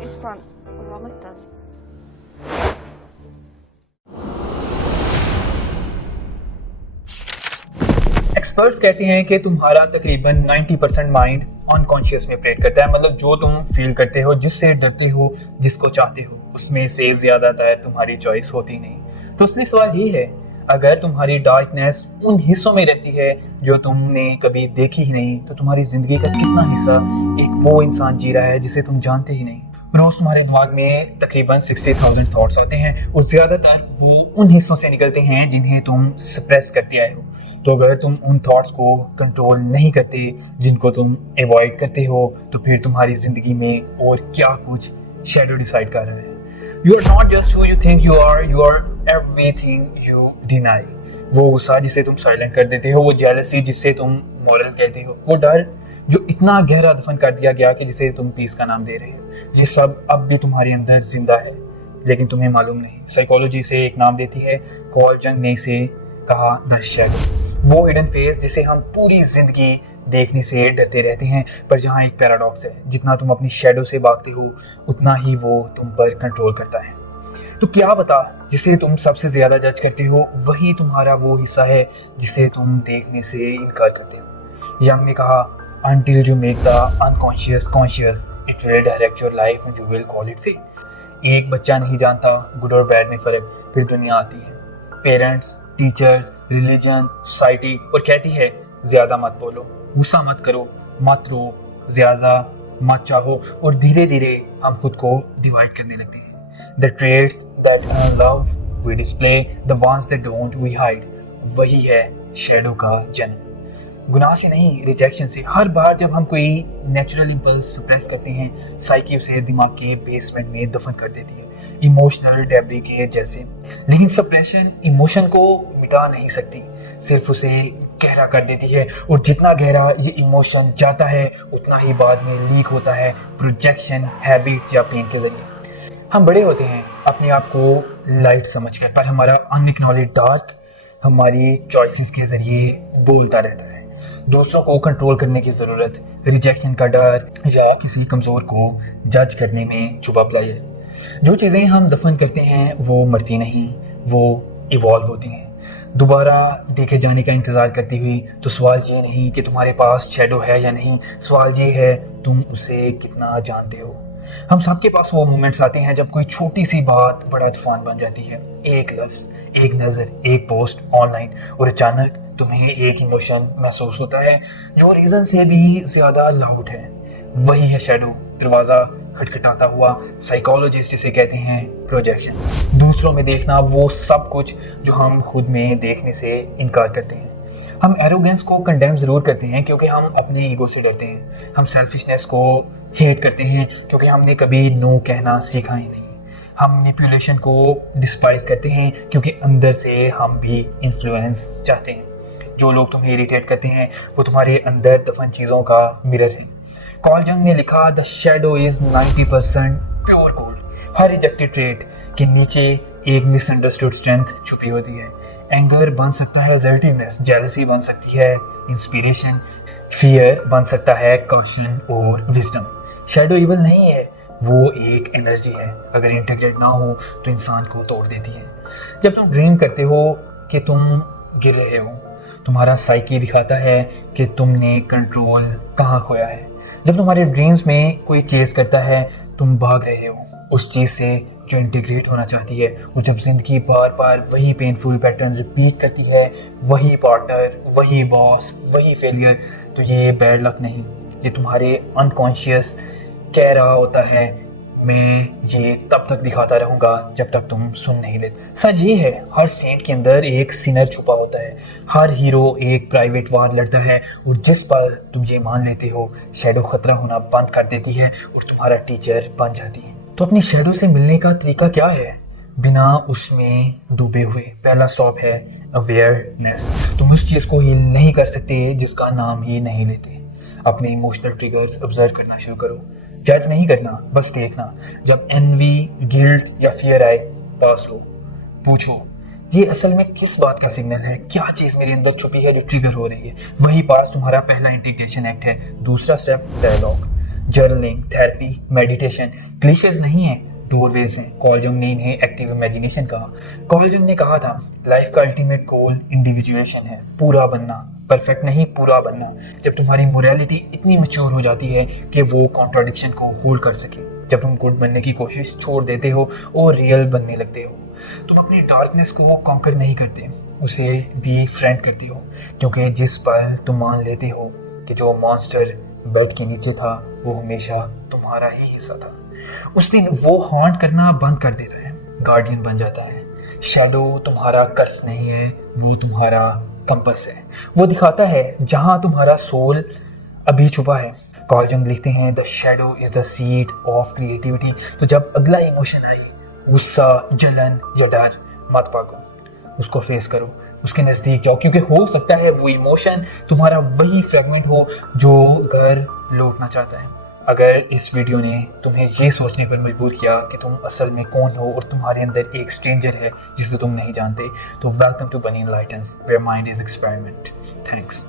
This front. We're almost done. Experts कहते हैं कि तुम्हारा तकरीबन 90% माइंड अनकॉन्शियस में ऑपरेट करता है। मतलब जो तुम फील करते हो, जिससे डरते हो, जिसको चाहते हो, उसमें से ज्यादातर तुम्हारी चॉइस होती नहीं। तो असली सवाल ये है, अगर तुम्हारी डार्कनेस उन हिस्सों में रहती है जो तुमने कभी देखी ही नहीं, तो तुम्हारी जिंदगी का कितना हिस्सा एक वो इंसान जी रहा है जिसे तुम जानते ही नहीं। रोज तुम्हारे दिमाग में तकरीबन 60,000 थॉट्स आते हैं और ज्यादातर वो उन हिस्सों से निकलते हैं जिन्हें तुम सप्रेस करते आए हो। तो अगर तुम उन थॉट्स को कंट्रोल नहीं करते, जिनको तुम अवॉइड करते हो, तो फिर तुम्हारी जिंदगी में और क्या कुछ शैडो डिसाइड कर रहा है। You are not just who you think you are everything you deny. वो गुस्सा जिसे तुम साइलेंट कर देते हो, वो जेलसी जिसे तुम मॉरल कहते हो, वो डर जो इतना गहरा दफन कर दिया गया कि जिसे तुम पीस का नाम दे रहे हो, ये सब अब भी तुम्हारे अंदर जिंदा है लेकिन तुम्हें मालूम नहीं। साइकोलॉजी से एक नाम देती है, कॉल जंग ने इसे कहा द शैडो। वो हिडन फेस जिसे हम पूरी जिंदगी देखने से डरते रहते हैं, पर जहाँ एक पैराडॉक्स है, जितना तुम अपनी शैडो से भागते हो उतना ही वो तुम पर कंट्रोल करता है। तो क्या बता, जिसे तुम सबसे ज्यादा जज करते हो वही तुम्हारा वो हिस्सा है जिसे तुम देखने से इनकार करते हो। यंग ने कहा, until you make the unconscious conscious, it will direct your life and you will call it fate। एक बच्चा नहीं जानता गुड और बैड में फर्क, फिर दुनिया आती है, पेरेंट्स, टीचर्स, रिलीजन, सोसाइटी, और कहती है ज्यादा मत बोलो, गुस्सा मत करो, मत रो, ज्यादा मत चाहो, और धीरे धीरे हम खुद को डिवाइड करने लगते हैं। The traits that earn love we display, the ones that don't we hide। वही है शैडो का जन्म। गुनाह से नहीं, रिजेक्शन से। हर बार जब हम कोई नेचुरल इंपल्स सप्रेस करते हैं, साइकी उसे दिमाग के बेसमेंट में दफन कर देती है, इमोशनल डेब्री के जैसे। लेकिन सप्रेशन इमोशन को मिटा नहीं सकती, सिर्फ उसे गहरा कर देती है, और जितना गहरा ये इमोशन जाता है उतना ही बाद में लीक होता है प्रोजेक्शन, हैबिट या पेन के जरिए। हम बड़े होते हैं अपने आप को लाइट समझकर, पर हमारा अनएक्नॉलेज डार्क हमारी चॉइसेस के जरिए बोलता रहता है। दूसरों को कंट्रोल करने की जरूरत, रिजेक्शन का डर, या किसी कमजोर को जज करने में छुपा पड़ा है। जो चीजें हम दफन करते हैं वो मरती नहीं, वो इवॉल्व होती हैं, दोबारा देखे जाने का इंतजार करती हुई। तो सवाल ये नहीं कि तुम्हारे पास शैडो है या नहीं, सवाल ये है तुम उसे कितना जानते हो। हम सबके पास वो मोमेंट्स आते हैं जब कोई छोटी सी बात बड़ा तूफान बन जाती है। एक लफ्ज, एक नजर, एक पोस्ट ऑनलाइन, और अचानक तुम्हें एक इमोशन महसूस होता है जो रीजन से भी ज्यादा लाउड है। वही है शैडो, दरवाजा खटखटाता हुआ, साइकोलॉजिस्ट जिसे कहते हैं प्रोजेक्शन। दूसरों में देखना वो सब कुछ जो हम खुद में देखने से इनकार करते हैं। हम एरोगेंस को कंडेम जरूर करते हैं क्योंकि हम अपने ईगो से डरते हैं। हम सेल्फिशनेस को हेट करते हैं क्योंकि हमने कभी नो कहना सीखा ही नहीं। हम मैनिपुलेशन को डिस्पाइज करते हैं क्योंकि अंदर से हम भी इन्फ्लुएंस चाहते हैं। जो लोग तुम्हें इरिटेट करते हैं वो तुम्हारे अंदर दफन चीज़ों का मिरर है। कॉल जंग ने लिखा, the shadow is 90% pure gold. Her rejected trait के नीचे एक मिसअंडरस्टूड स्ट्रेंथ छुपी होती है। एंगर बन सकता है असर्टिवनेस, जेलसी बन सकती है इंस्पिरेशन, फियर बन सकता है कॉशन और विजडम। शैडो इवल नहीं है, वो एक एनर्जी है, अगर इंटीग्रेट ना हो तो इंसान को तोड़ देती है। जब तुम ड्रीम करते हो कि तुम गिर रहे हो, तुम्हारा साइकी दिखाता है कि तुमने कंट्रोल कहाँ खोया है। जब तुम्हारे ड्रीम्स में कोई चेस करता है, तुम भाग रहे हो उस चीज़ से जो इंटीग्रेट होना चाहती है। और जब जिंदगी बार बार वही पेनफुल पैटर्न रिपीट करती है, वही पार्टनर, वही बॉस, वही फेलियर, तो ये बैड लक नहीं, ये तुम्हारे अनकॉन्शियस कह रहा होता है मैं ये तब तक दिखाता रहूंगा जब तक तुम सुन नहीं लेते। सच ये है, हर सेंट के अंदर एक सिनर छुपा होता है। हर हीरो एक प्राइवेट वार लड़ता है और जिस पल तुम ये मान लेते हो, शैडो खतरा होना बंद कर देती है और तुम्हारा टीचर बन जाती है। तो अपनी शैडो से मिलने का तरीका क्या है बिना उसमें डूबे हुए? पहला स्टॉप है अवेयरनेस। तुम उस चीज़ को हील नहीं कर सकते जिसका नाम ही नहीं लेते। अपने इमोशनल ट्रिगर्स ऑब्जर्व करना शुरू करो। जज नहीं करना, बस देखना। जब एनवी, गिल्ट या फियर आए, पास लो, पूछो ये असल में किस बात का सिग्नल है, क्या चीज़ मेरे अंदर छुपी है जो ट्रिगर हो रही है। वही पास तुम्हारा पहला इंटीग्रेशन एक्ट है। दूसरा step dialogue, journaling, therapy, meditation. Cliches नहीं है, डोरवेज हैं। कार्ल जंग ने इन्हें एक्टिव इमेजिनेशन कहा। कार्ल जंग ने कहा था लाइफ का अल्टीमेट गोल इंडिविजुएशन है, पूरा बनना, परफेक्ट नहीं, पूरा बनना। जब तुम्हारी मोरालिटी इतनी मैच्योर हो जाती है कि वो कॉन्ट्राडिक्शन को होल्ड कर सके, जब तुम गुड बनने की कोशिश छोड़ देते हो और रियल बनने लगते हो, तुम अपनी डार्कनेस को कॉन्कर नहीं करते, उसे भी फ्रेंड करती हो। क्योंकि जिस पल तुम मान लेते हो कि जो मॉन्स्टर बेड के नीचे था वो हमेशा तुम्हारा ही हिस्सा था, उस दिन वो हॉन्ट करना बंद कर देता है, गार्डियन बन जाता है। शैडो तुम्हारा कर्स नहीं है, वो तुम्हारा कंपस है। वो दिखाता है जहां तुम्हारा सोल अभी छुपा है। कार्ल जंग लिखते हैं the shadow is the seed of creativity. तो जब अगला इमोशन आए, गुस्सा, जलन या डर, मत भागो, उसको फेस करो, उसके नज़दीक जाओ, क्योंकि हो सकता है वो इमोशन तुम्हारा वही फ्रेगमेंट हो जो घर लौटना चाहता है। अगर इस वीडियो ने तुम्हें ये सोचने पर मजबूर किया कि तुम असल में कौन हो और तुम्हारे अंदर एक स्ट्रेंजर है जिसको तुम नहीं जानते, तो welcome to Bunny Enlightens, where mind is experiment. Thanks.